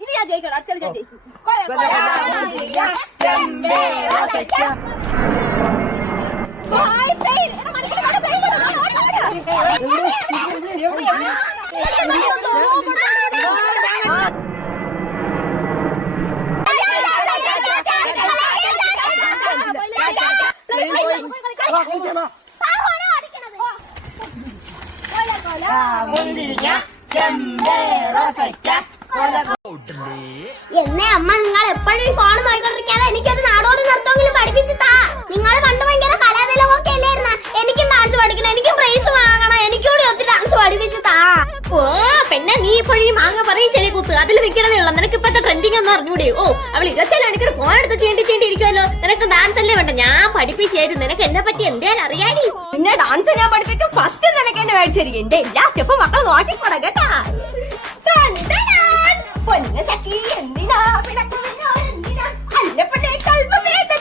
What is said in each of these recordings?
ഇനി ഞാൻ ജയിക്കണം, അടുത്ത ഞാൻ ജയിക്കും. എന്നെ അമ്മ നിങ്ങൾ എപ്പോഴും ഈ ഫോൺ നോക്കിക്കൊണ്ടിരിക്കാതെ എനിക്കൊരു നാടോടി നൃത്തമെങ്കിലും പഠിപ്പിച്ചു താ. നിങ്ങൾ പണ്ട് ഭയങ്കര കലാതിലകൊക്കെ അല്ലായിരുന്ന? എനിക്കും ഡാൻസ് പഠിക്കണം, എനിക്കും പ്രൈസ് വാങ്ങണം, എനിക്കൂടി ഒത്തിരി ഡാൻസ് പഠിപ്പിച്ചു താ. ഓ പിന്നെ നീ ഇപ്പോഴും മാങ്ങ പറയും ചെറിയ കുത്ത് അതിൽ നിൽക്കണമേ ഉള്ളൂ. നിനക്ക് ഇപ്പത്തെ ട്രെൻഡിങ് ഒന്നും അറിഞ്ഞൂടെ? ഓ അവൾ 27 മണിക്കൂർ ഫോൺ എടുത്ത് ചെയ്യേണ്ടിയിരിക്കുമല്ലോ. നിനക്ക് ഡാൻസ് അല്ലേ വേണ്ട, ഞാൻ പഠിപ്പിച്ചായിരുന്നു. നിനക്ക് എന്നെ പറ്റി എന്തേലും അറിയാടി? പിന്നെ ഡാൻസ് ഞാൻ പഠിപ്പിക്കും. ഫസ്റ്റ് നിനക്ക് എന്നെ മേടിച്ചിരിക്കും. എന്റെ എല്ലാ സ്റ്റെപ്പും മക്കൾ നോക്കിക്കൂടാ കേട്ടാ. പൊന്ന സഖി എന്തിനാ എന്തിനാ അല്ലപ്പേ കൽപ്പത്തേതാ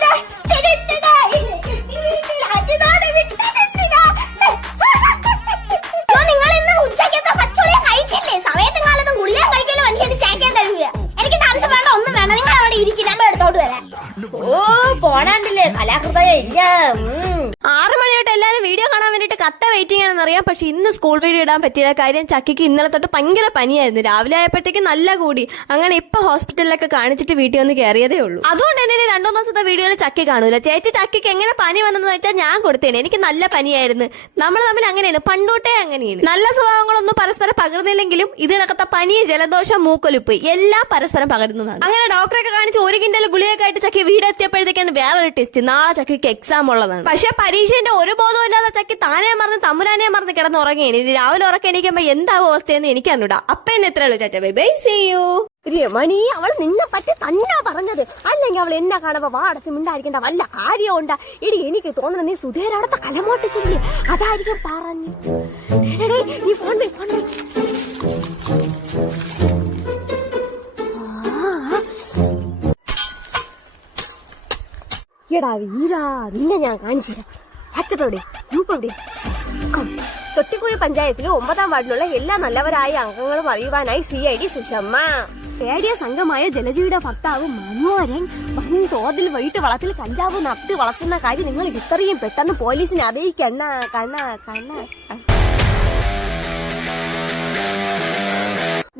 നിങ്ങൾ ഇന്ന് ഉച്ചക്കത്തെ പച്ചോളിയെ കഴിച്ചില്ലേ? സമയത്തും കാലത്തും ഗുളിക കഴിക്കലും മനുഷ്യന് ചേക്കാൻ തരൂല. എനിക്ക് ഡാൻസ് വേണ്ട, ഒന്നും വേണ്ട. നിങ്ങൾ അവിടെ ഇരിക്കും, ഞാൻ എടുത്തോട്ട് വരാം. ഓ പോണാണ്ടില്ലേ കലാകൃതയ ഇല്ല. 6 മണിയോട്ട് എല്ലാരും വീഡിയോ കാണാൻ വേണ്ടിട്ട് കട്ട വെയിറ്റിംഗ് ആണെന്ന് അറിയാം. പക്ഷെ ഇന്ന് സ്കൂൾ വീഡിയോ ഇടാൻ പറ്റിയ കാര്യം ചക്കിക്ക് ഇന്നലെ തൊട്ട് ഭയങ്കര പനിയായിരുന്നു. രാവിലെ ആയപ്പോഴത്തേക്ക് നല്ല കൂടി. അങ്ങനെ ഇപ്പൊ ഹോസ്പിറ്റലിലൊക്കെ കാണിച്ചിട്ട് വീട്ടിൽ വന്ന് കയറിയതേ ഉള്ളൂ. അതുകൊണ്ട് തന്നെ 2 ദിവസത്തെ വീഡിയോയിൽ ചക്കി കാണൂല. ചേച്ചി ചക്കിക്ക് എങ്ങനെ പനി വന്നെന്ന് വെച്ചാൽ ഞാൻ കൊടുത്തേനെ. എനിക്ക് നല്ല പനിയായിരുന്നു. നമ്മൾ തമ്മിൽ അങ്ങനെയാണ്, പണ്ടോട്ടേ അങ്ങനെയാണ്. നല്ല സ്വഭാവങ്ങളൊന്നും പരസ്പരം പകർന്നില്ലെങ്കിലും ഇതിനകത്തെ പനി, ജലദോഷം, മൂക്കൊലിപ്പ് എല്ലാം പരസ്പരം പകരുന്നതാണ്. അങ്ങനെ ഡോക്ടറൊക്കെ കാണിച്ച് 1 കിൻഡൽ ഗുളിയൊക്കെ ആയിട്ട് ചക്കി വീട് എത്തിയപ്പോഴത്തേക്കാണ് വേറൊരു ടെസ്റ്റ്. നാളെ ചക്കിക്ക് എക്സാം ഉള്ളതാണ്. പക്ഷെ പരീക്ഷന്റെ ഒരു ബോധവും ഇല്ലാതെ ചക്കി താനേ മറന്ന് തമ്പുരാനെ മറന്ന് കിടന്ന് ഉറങ്ങിയാണ്. ഇനി രാവിലെ ഉറക്കം എണീക്കുമ്പോ എന്താവും അവസ്ഥയെന്ന് എനിക്ക് അറിഞ്ഞൂടാ. അപ്പൊ എന്നെ എത്ര ഉള്ളൂ ചാറ്റ. Bye bye, see you. Ramani അവൾ നിന്നെ പറ്റി തന്നെ പറഞ്ഞത്. അല്ലെങ്കിൽ അവൾ എന്നെ കാണുമ്പോ വാടച്ച് മിണ്ടായിരിക്കേണ്ട വല്ല കാര്യം ഉണ്ടാ. ഇടി എനിക്ക് തോന്നുന്നു നീ സുധേരടുത്ത കലമോട്ടിച്ചില്ലേ, അതായിരിക്കും പറഞ്ഞു. നീ ഫോൺ എടാ വീരാ, നിന്നെ ഞാൻ കാണിച്ചു തരാം. വാട്സപ്പെവിടെ, ഗ്രൂപ്പെവിടെ? തൊട്ടിക്കുഴി പഞ്ചായത്തിലെ 9ാം വാർഡിലുള്ള എല്ലാ നല്ലവരായ അംഗങ്ങളും അറിയുവാനായി CID സുഷമ്മ. പേടിയ സംഘമായ ജലജയുടെ ഭർത്താവ് മനോഹരൻ വൻ തോതിൽ വൈകിട്ട് വളത്തിൽ കഞ്ചാവ് നട്ട് വളർത്തുന്ന കാര്യം നിങ്ങൾ ഇത്രയും പെട്ടെന്ന് പോലീസിനെ അറിയിക്കണ്ണ.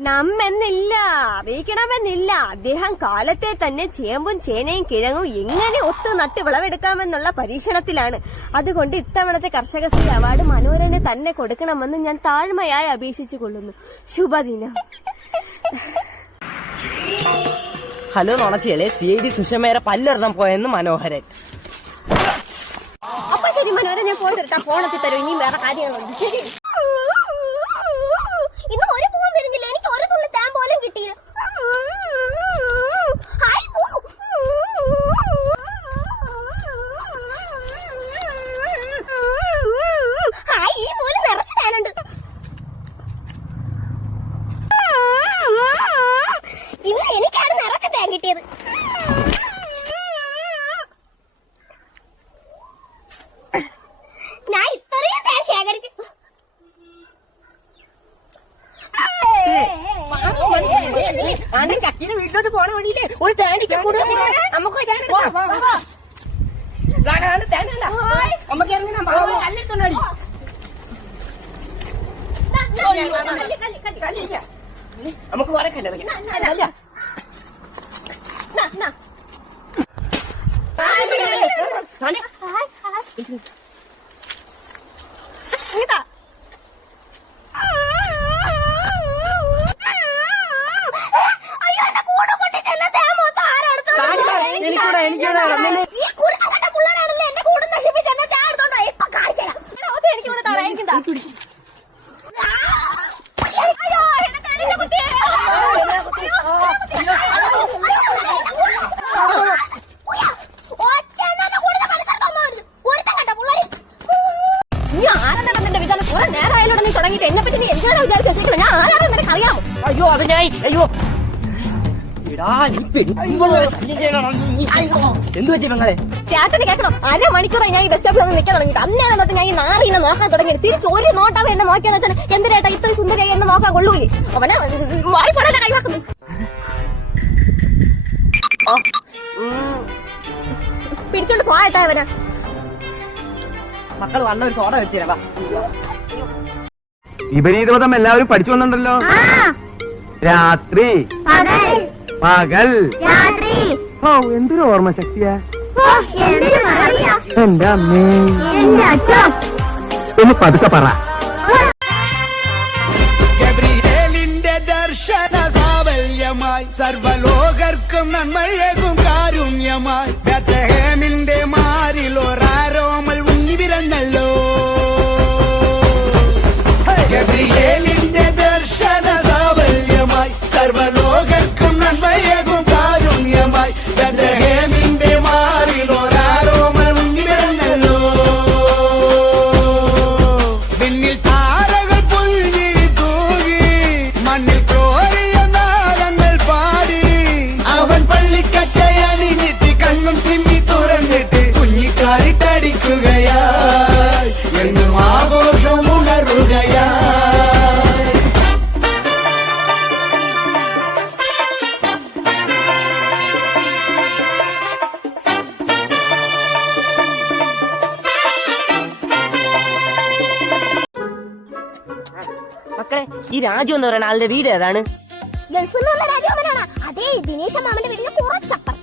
നമ്മെന്നില്ല, അറിയിക്കണമെന്നില്ല. അദ്ദേഹം കാലത്തെ തന്നെ ചേമ്പും ചേനയും കിഴങ്ങും എങ്ങനെ ഒത്തു നട്ട് വിളവെടുക്കാമെന്നുള്ള പരീക്ഷണത്തിലാണ്. അതുകൊണ്ട് ഇത്തവണത്തെ കർഷകശ്രീ അവാർഡ് മനോഹരനെ തന്നെ കൊടുക്കണമെന്ന് ഞാൻ താഴ്മയായി അപേക്ഷിച്ചു കൊള്ളുന്നു. ശുഭദിനം. ഹലോ നോണച്ചിയല്ലേ, CID സുഷമേരെ പല്ലെറിഞ്ഞാൻ പോയെന്ന് മനോഹരൻ. അപ്പൊ ശരി മനോഹരൻ, ഞാൻ ഫോൺ തരട്ടാ. ഫോണെത്തി തരും. ഇനിയും വേറെ കാര്യങ്ങളുണ്ട്. ശരി. ഇന്ന് ഒരു ഫോൺ വരുന്നില്ല. എനിക്ക് ഒരു തുള്ളി താൻ പോലും കിട്ടിയില്ല. ഈ പോലും നിറച്ച് താനുണ്ട്. ഇന്ന് എനിക്കാണ് നിറച്ച് താൻ കിട്ടിയത്. ഞാൻ ഇത്രയും താൻ ശേഖരിച്ചു. ചക്കിന് വീട്ടിലോട്ട് പോണ വഴിയില്ലേ ഒരു തേനിക്ക് കൂടുതൽ നമുക്ക് നമുക്ക് കല്ലെടുത്തോണ്ടി. നമുക്ക് കുറെ കല്ലെടുക്കാം. തുടങ്ങിയിട്ട് എന്നെ പറ്റി നീ എന്താണ് വിചാരിച്ചു വെച്ചേക്കുന്നത്? ഞാൻ ആരാണെന്ന് നിനക്ക് അറിയാമോ? അയ്യോ അത് ഞാൻ എന്തു പറ്റി പെങ്ങളെ? ചേട്ടന് കേൾക്കണം, അരമണിക്കൂറായി ഞാൻ ഈ ബസ് സ്റ്റോപ്പിൽ നിൽക്കാൻ തുടങ്ങിയിട്ട്. അന്നേരം തൊട്ട് ഞാൻ ഈ നാറിനെ നോക്കാൻ തുടങ്ങി. തിരിച്ച് ഒരു നോട്ടാവും എന്നെ നോക്കിയെന്ന് വെച്ചാൽ എന്തിനേട്ടാ ഇത്ര സുന്ദരിയായി എന്നെ നോക്കാൻ കൊള്ളൂലേ? അവനെ വായ്പടെ കൈവാക്കുന്നു. പിടിച്ചോണ്ട് പോയട്ടാ അവനെ. മക്കൾ വന്ന ഒരു സോഡ വെച്ചിരാ. വിപരീതമതം എല്ലാവരും പഠിച്ചു വന്നിട്ടുണ്ടല്ലോ. രാത്രി പകൽ. ഓ എന്തൊരു ഓർമ്മ ശക്തിയാ എന്റെ അമ്മേ. ഒന്ന് പതുക്കെ പറ. ഗബ്രിയേലിന്റെ ദർശന സാവല്യമായി സർവലോകർക്കും നന്മയേകും കാരുണ്യമായി ബേത്ലഹേമിന്റെ മാറിൽ ഒരാരോമൽ ഉണ്ണി പിറന്നല്ലോ. ഗബ്രിയേലിന്റെ ദർശന സാവല്യമായി സർവലോകർക്കും നന്മയേകും കാരുണ്യമായി ബേത്ലഹേമിന്റെ മാറിൽ ഒരാരോമൽ ഉണ്ണി പിറന്നല്ലോ. പിന്നിൽ താരകൾ പുൽകിരി തൂകി മണ്ണിൽ കോരിയ നാളങ്ങൾ പാടി അവൻ പള്ളിക്കറ്റയണിഞ്ഞിട്ട് കണ്ണും തിമ്മി തുറന്നിട്ട് കുഞ്ഞിക്കാരിട്ടടിക്കുകയായി എന്നും ആഘോഷം ഉണരുകയായി. മക്കളെ, ഈ രാജു എന്ന് പറയുന്ന ആളുടെ വീട് ഏതാണ്? ഗൾഫിൽ നിന്ന് വന്ന രാജാമനാണ്. അതേ ദിനേശ മാമന്റെ വീടിന് കുറച്ചപ്പുറം.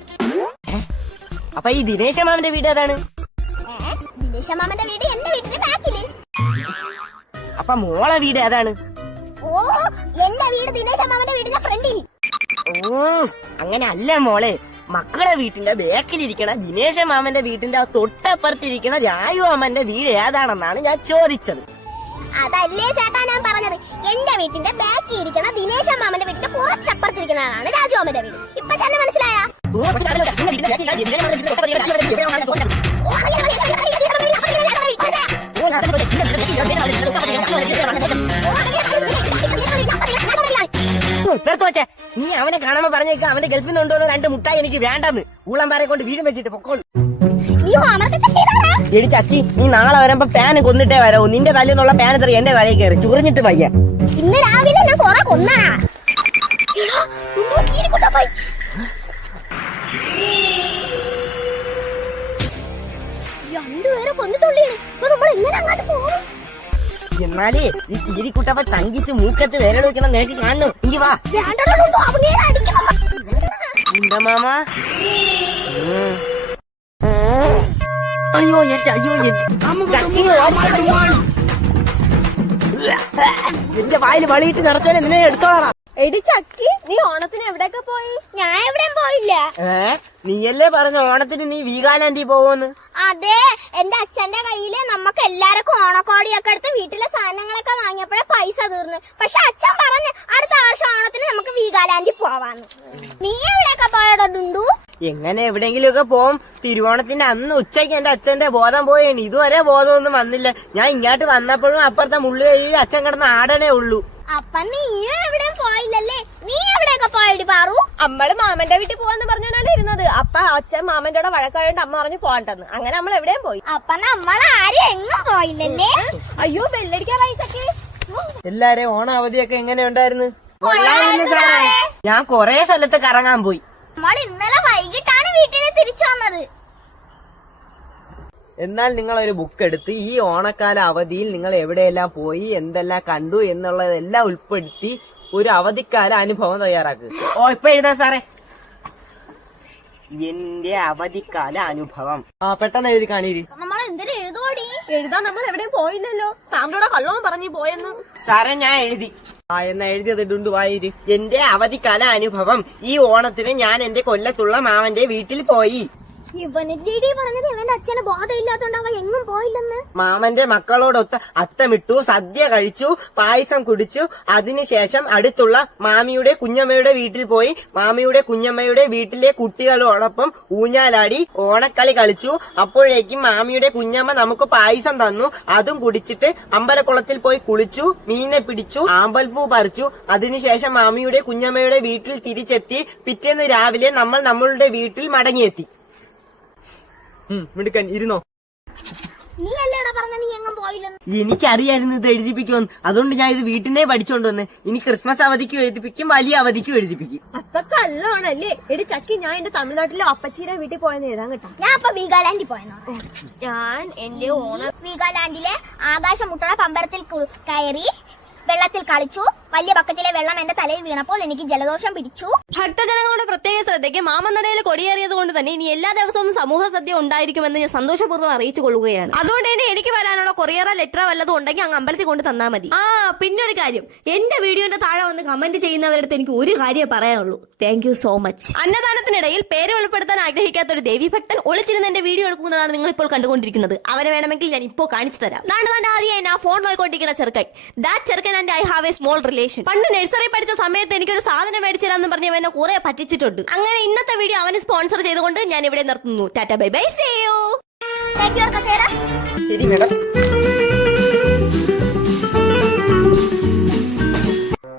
അപ്പൊ ഈ ദിനേശ മാമന്റെ വീട് ഏതാണ്? ദിനേശ മാമന്റെ വീട് എന്റെ വീടിന്റെ ബാക്കില്. അപ്പൊ മോളെ വീട് ഏതാണ്? ഓ, എന്റെ വീട് ദിനേശ മാമന്റെ വീടിന്റെ ഫ്രണ്ടിൽ. ഓ, അങ്ങനെ അല്ല മോളെ. മക്കളെ വീട്ടിന്റെ ബേക്കിലിരിക്കണ ദിനേശ മാമന്റെ വീട്ടിന്റെ തൊട്ടപ്പുറത്തിരിക്കണ രാജു മാമന്റെ വീട് ഏതാണെന്നാണ് ഞാൻ ചോദിച്ചത്. അതല്ലേ ചേട്ടാ ഞാൻ പറഞ്ഞത്. എന്റെ വീട്ടിന്റെ ബാക്കി ഇരിക്കണ ദിനേശ മാമന്റെ വീടിന്റെ കുറച്ചപ്പുറത്തിരിക്കുന്നതാണ് രാജു മാമന്റെ വീട്. ഇപ്പൊ തന്നെ മനസ്സിലായ? വെച്ചേ, നീ അവനെ കാണുമ്പോ പറഞ്ഞേക്ക അവന്റെ ഗൾഫിൽ നിന്ന് കൊണ്ടുവന്ന 2 മുട്ടായി എനിക്ക് വേണ്ടെന്ന്. ഊളംപാറെ കൊണ്ട് വീടും വെച്ചിട്ട് പൊക്കോളൂ. എടി ചക്കി, നീ നാളെ വരുമ്പോ പാന് കൊന്നിട്ടേ വരാവൂ. നിന്റെ തല്ലിൽ നിന്നുള്ള പാൻ എത്ര എന്റെ തലയിൽ കയറി ചുറിഞ്ഞിട്ട് വയ്യ. ഇന്ന് രാവിലെ ഞാൻ കൊറേ കൊന്നാ. രണ്ടുപേരെ കൊന്നിട്ടുള്ളിയാണ്. ഇപ്പൊ നമ്മൾ എങ്ങനെ അങ്ങോട്ട് പോകും? എന്നാലേ ഈ കീരിക്കുട്ടപ്പ ചങ്കിച്ച് മൂക്കത്ത് വിരൽ വെക്കണം നേടി കാണുന്നു. ഇങ്ങി വാ. എന്താ മാമ? അയ്യോ എന്റെ വായിൽ വളിയിട്ട് നിറച്ചോനെ നിന്നെ എടുത്തോളാം. എടി ചക്കി, നീ ഓണത്തിന് എവിടെയൊക്കെ പോയി? ഞാൻ എവിടെയും പോയില്ല. നീയല്ലേ പറഞ്ഞ ഓണത്തിന് നീ വീഗാലാൻഡിൽ പോവോന്ന്? അതെ, എന്റെ അച്ഛന്റെ കയ്യില് നമുക്ക് എല്ലാവർക്കും ഓണക്കോടിയൊക്കെ എടുത്ത് വീട്ടിലെ സാധനങ്ങളൊക്കെ വാങ്ങിയപ്പോഴേ പൈസ തീർന്നു. പക്ഷെ അച്ഛൻ പറഞ്ഞ് അടുത്ത വർഷം ഓണത്തിന് നമുക്ക് വീഗാലാൻഡിൽ പോവാന്ന്. നീ എവിടെയൊക്കെ പോയടോ ഡുണ്ടു? എങ്ങനെ എവിടെയെങ്കിലും ഒക്കെ പോവും. തിരുവോണത്തിന്റെ അന്ന് ഉച്ചയ്ക്ക് എന്റെ അച്ഛന്റെ ബോധം പോയാണ്. ഇതുവരെ ബോധമൊന്നും വന്നില്ല. ഞാൻ ഇങ്ങോട്ട് വന്നപ്പോഴും അപ്പുറത്തെ മുള്ളുവഴിയിൽ അച്ഛൻ കിടന്ന് ആടനേ ഉള്ളൂ. അപ്പൊ നീയും എവിടെയും പോയില്ലല്ലേ? നീ എവിടെയൊക്കെ പോയടി പാറു? നമ്മള് മാമന്റെ വീട്ടിൽ പോവാന്ന് പറഞ്ഞാണ് ഇരുന്നത്. അപ്പൊ അച്ഛൻ മാമന്റെ കൂടെ വഴക്കായോണ്ട് അമ്മ പറഞ്ഞു പോകണ്ടെന്ന്. അങ്ങനെ നമ്മൾ എവിടെയും പോയി. അപ്പൊ നമ്മൾ ആരും എങ്ങും പോയില്ലല്ലേ? അയ്യോ, ബെല്ലടിക്കാറായി ചക്കി. എല്ലാരെയും ഓണ അവധിയൊക്കെ എങ്ങനെ ഉണ്ടായിരുന്നു? ഞാൻ കൊറേ സ്ഥലത്ത് കറങ്ങാൻ പോയി. നമ്മൾ ഇന്നലെ വൈകിട്ടാണ് വീട്ടിൽ തിരിച്ചു വന്നത്. എന്നാൽ നിങ്ങൾ ഒരു ബുക്ക് എടുത്ത് ഈ ഓണക്കാല അവധിയിൽ നിങ്ങൾ എവിടെയെല്ലാം പോയി, എന്തെല്ലാം കണ്ടു എന്നുള്ളതെല്ലാം ഉൾപ്പെടുത്തി ഒരു അവധിക്കാല അനുഭവം തയ്യാറാക്കുക. ഓ, ഇപ്പൊ എഴുതാ സാറേ. എന്റെ അവധിക്കാല അനുഭവം. പെട്ടെന്ന് എഴുതി കാണീര്. നമ്മൾ എന്തിനു എഴുതോടി? എഴുതാൻ നമ്മൾ എവിടെയും പോയില്ലല്ലോ. സാറിനോട് കള്ളവും പറഞ്ഞു പോയെന്ന്. സാറേ, ഞാൻ എഴുതി. എന്നാ എഴുതിയത് ഇടുണ്ട് വായിര്. എന്റെ അവധിക്കാല അനുഭവം. ഈ ഓണത്തിന് ഞാൻ എന്റെ കൊല്ലത്തുള്ള മാമന്റെ വീട്ടിൽ പോയി. ഇവനല്ലേടി പറഞ്ഞത് ഇവന്റെ അച്ഛന് ബോധമില്ലാത്തോണ്ട് അവ എങ്ങും പോയില്ലെന്ന്. മാമന്റെ മക്കളോടൊത്ത് അത്തമിട്ടു, സദ്യ കഴിച്ചു, പായസം കുടിച്ചു. അതിനുശേഷം അടുത്തുള്ള മാമിയുടെ കുഞ്ഞമ്മയുടെ വീട്ടിൽ പോയി മാമിയുടെ കുഞ്ഞമ്മയുടെ വീട്ടിലെ കുട്ടികളോടൊപ്പം ഊഞ്ഞാലാടി ഓണക്കളി കളിച്ചു. അപ്പോഴേക്കും മാമിയുടെ കുഞ്ഞമ്മ നമുക്ക് പായസം തന്നു. അതും കുടിച്ചിട്ട് അമ്പലക്കുളത്തിൽ പോയി കുളിച്ചു, മീനെ പിടിച്ചു, ആമ്പൽപ്പൂ പറിച്ചു. അതിനുശേഷം മാമിയുടെ കുഞ്ഞമ്മയുടെ വീട്ടിൽ തിരിച്ചെത്തി. പിറ്റേന്ന് രാവിലെ നമ്മൾ നമ്മളുടെ വീട്ടിൽ മടങ്ങിയെത്തി. മിടുക്കൻ ഇരുന്നോ. നീ അല്ലേടാ പറഞ്ഞ നീ എങ്ങും പോയില്ലെന്ന്. എനിക്കറിയായിരുന്നു ഇത് എഴുതിപ്പിക്കുമെന്ന്, അതുകൊണ്ട് ഞാൻ ഇത് വീട്ടിനെ പഠിച്ചോണ്ട് വന്ന്. ഇനി ക്രിസ്മസ് അവധിക്കും എഴുതിപ്പിക്കും, വലിയ അവധിക്കും എഴുതിപ്പിക്കും. അപ്പൊ കള്ളാണല്ലേ എടി ചക്കി. ഞാൻ എന്റെ തമിഴ്നാട്ടിലെ അപ്പച്ചീരെ വീട്ടിൽ പോയെന്ന് എഴുതാൻ കേട്ടോ. ഞാൻ അപ്പൊ വീഗാലാൻഡിൽ പോയെന്നോ. ഞാൻ എന്റെ ഓണം വീഗാലാൻഡിലെ ആകാശമുട്ടണ പമ്പരത്തിൽ കയറി വെള്ളത്തിൽ കളിച്ചു. വലിയ ബക്കറ്റിലെ വെള്ളം എന്റെ തലയിൽ വീണപ്പോൾ എനിക്ക് ജലദോഷം പിടിച്ചു. ഭക്തജനങ്ങളുടെ പ്രത്യേക ശ്രദ്ധയ്ക്ക് മാമന്നടയിൽ കൊടിയേറിയത് കൊണ്ട് തന്നെ ഇനി എല്ലാ ദിവസവും സമൂഹ സദ്യ ഉണ്ടായിരിക്കുമെന്ന് ഞാൻ സന്തോഷപൂർവ്വം അറിയിച്ചു കൊള്ളുകയാണ്. അതുകൊണ്ട് തന്നെ എനിക്ക് വരാനുള്ള കൊറിയറോ ലെറ്ററോ വല്ലതും ഉണ്ടെങ്കിൽ അങ്ങ് അമ്പലത്തിൽ കൊണ്ട് തന്നാൽ മതി. പിന്നെ ഒരു കാര്യം, എന്റെ വീഡിയോന്റെ താഴെ വന്ന് കമന്റ് ചെയ്യുന്നവരുടെ എനിക്ക് ഒരു കാര്യം പറയാനുള്ളൂ. Thank you so much. അന്നദാനത്തിനിടയിൽ പേര് ഉൾപ്പെടുത്താൻ ആഗ്രഹിക്കാത്ത ഒരു ദേവീഭക്തൻ ഒളിച്ചിരുന്ന് എന്റെ വീഡിയോ എടുക്കുന്നതാണ് നിങ്ങൾ ഇപ്പോൾ കണ്ടുകൊണ്ടിരിക്കുന്നത്. അവരെ വേണമെങ്കിൽ ഞാൻ ഇപ്പോൾ കാണിച്ചു തരാം. ആദ്യം ഞാൻ ഫോൺ നോക്കിക്കൊണ്ടിരിക്കുന്ന ചെറുക്കൻ. ദാറ്റ് ചെറുക്കൻ and I have A small relation. പണ്ട് നഴ്സറി പഠിച്ച സമയത്ത് എനിക്കൊരു സാധനം മേടിച്ചു തരാമെന്ന് പറഞ്ഞ് എന്നെ കുറെ പറ്റിച്ചിട്ടുണ്ട്. അങ്ങനെ ഇന്നത്തെ വീഡിയോ അവന് സ്പോൺസർ ചെയ്തുകൊണ്ട് ഞാൻ ഇവിടെ നിർത്തുന്നു. Tata bye bye, see you. Thank you കസേര. ശരി മേഡം.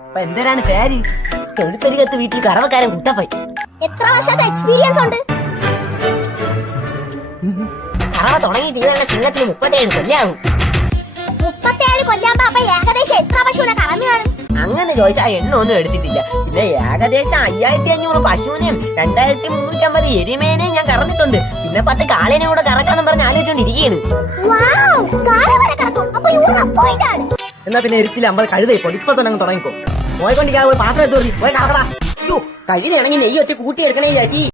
അപ്പൊ എന്തരാണ് പേര്? തൊഴിൽപ്പരികത്ത് വീട്ടിൽ കറവക്കാരൻ കുട്ടപ്പൻ. എത്ര വർഷത്തെ എക്സ്പീരിയൻസ് ഉണ്ട്? കറവ തുടങ്ങി തീരുന്ന ചിങ്ങത്തിന് 37 കൊല്ലാവും. 37 കൊല്ലാകുമ്പോ അപ്പൊ ഏകദേശം എത്ര പശുവിനെ കറന്നു കാണും? അങ്ങനെ ചോദിച്ചാൽ എണ്ണ ഒന്നും എടുത്തിട്ടില്ല. പിന്നെ ഏകദേശം 5500 പശുവിനെയും 2350 എരുമേനെയും ഞാൻ കറന്നിട്ടുണ്ട്. പിന്നെ 10 കാളേനെയും കൂടെ കറക്കാന്ന് പറഞ്ഞ് ആലോചിച്ചോണ്ടിരിക്കുകയാണ്. എന്നാ പിന്നെ എരിച്ചില്ല 50 കഴുതയിപ്പോ ഇപ്പൊ തന്നെ അങ്ങ് തുടങ്ങിക്കോ. പോയിക്കൊണ്ടിരിക്കാതെ പാത്രം എടുത്തു പോയി കറക്കടാ. കഴുതയാണെങ്കിൽ നെയ്യ് വെച്ച് കൂട്ടിയെടുക്കണേ ചേച്ചി.